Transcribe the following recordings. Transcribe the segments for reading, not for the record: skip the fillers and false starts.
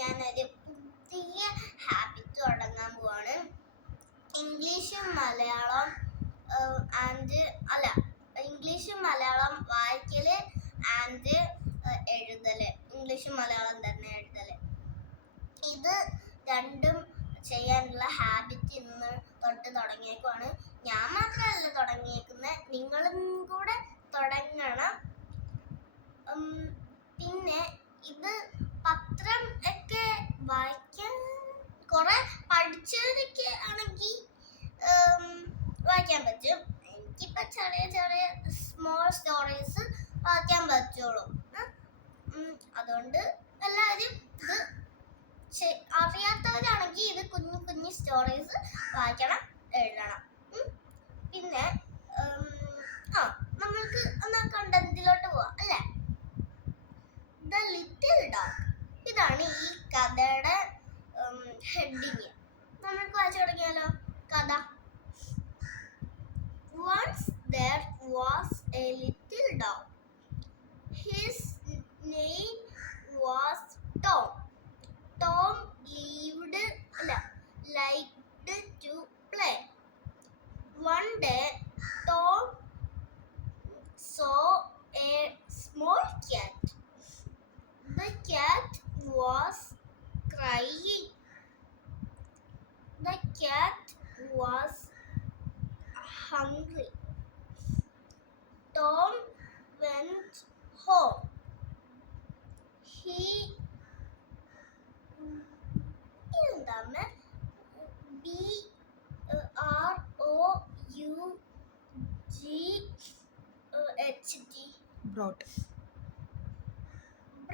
ഞാനൊരു പുതിയ ഹാബിറ്റ് തുടങ്ങാൻ പോവാണ്. ഇംഗ്ലീഷും മലയാളം ഇംഗ്ലീഷും മലയാളം വായിക്കല് ആൻഡ് എഴുതല്. ഇംഗ്ലീഷും മലയാളം തന്നെ എഴുതല്. ഇത് രണ്ടും ചെയ്യാനുള്ള ഹാബിറ്റ് ഇന്ന് തൊട്ട് തുടങ്ങിയേക്കുവാണ്. ഞാൻ മാത്രമല്ല തുടങ്ങിയേക്കുന്നത്, നിങ്ങളും കൂടെ തുടങ്ങണം. പിന്നെ ഇത് പത്രം ഒക്കെ വായിക്കാൻ കുറെ പഠിച്ചവരൊക്കെ ആണെങ്കിൽ വായിക്കാൻ പറ്റും. എനിക്കിപ്പോൾ ചെറിയ ചെറിയ സ്മോൾ സ്റ്റോറീസ് വായിക്കാൻ പറ്റുള്ളൂ. അതുകൊണ്ട് എല്ലാവരും ഇത് അറിയാത്തവരാണെങ്കിൽ ഇത് കുഞ്ഞു കുഞ്ഞു സ്റ്റോറീസ് വായിക്കണം, എഴുതണം. പിന്നെ നമ്മൾക്ക് എന്നാ കണ്ടന്റിലോട്ട് പോവാം അല്ലേ. ദ ലിറ്റിൽ ഡോഗ്, ഇതാണ് ഈ കഥയുടെ ഹെഡിങ്. നമ്മൾക്ക് വായിച്ചു തുടങ്ങിയാലോ കഥ. Once there was a little dog. His name was Tom. Tom liked to play. One day, Tom saw a small cat. The cat was crying. The cat was hungry. Tom went home. He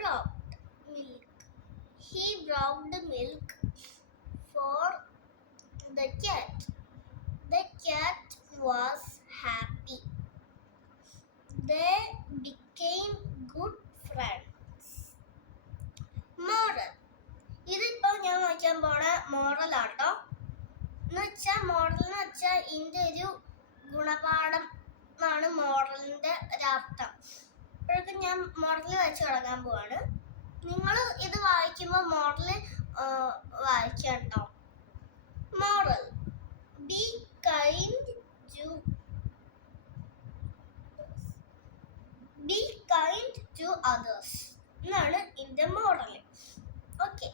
brought milk. He brought the milk for the cat. The cat was happy. They became good friends. Moral. ഇതിപ്പോ ഞാൻ വായിക്കാൻ പോണ moral ആട്ടോ. Moral എന്ന് വെച്ചാൽ ഇതിന്റെ ഒരു ഗുണപാഠം എന്നാണ് മോറലിന്റെ ഒരർത്ഥം. ഇപ്പോഴൊക്കെ ഞാൻ മോറൽ വായിച്ചു തുടങ്ങാൻ പോവാണ്. നിങ്ങൾ ഇത് വായിക്കുമ്പോൾ മോറൽ വായിക്കാം കേട്ടോ. Moral: Be kind to others എന്നാണ് ഇതിന്റെ മോറൽ. ഓക്കെ,